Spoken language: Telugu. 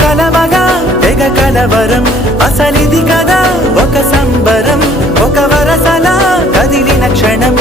కలవగా తెగ కలవరం అసలిది కదా ఒక సంబరం ఒక వరసలా కదిలిన క్షణం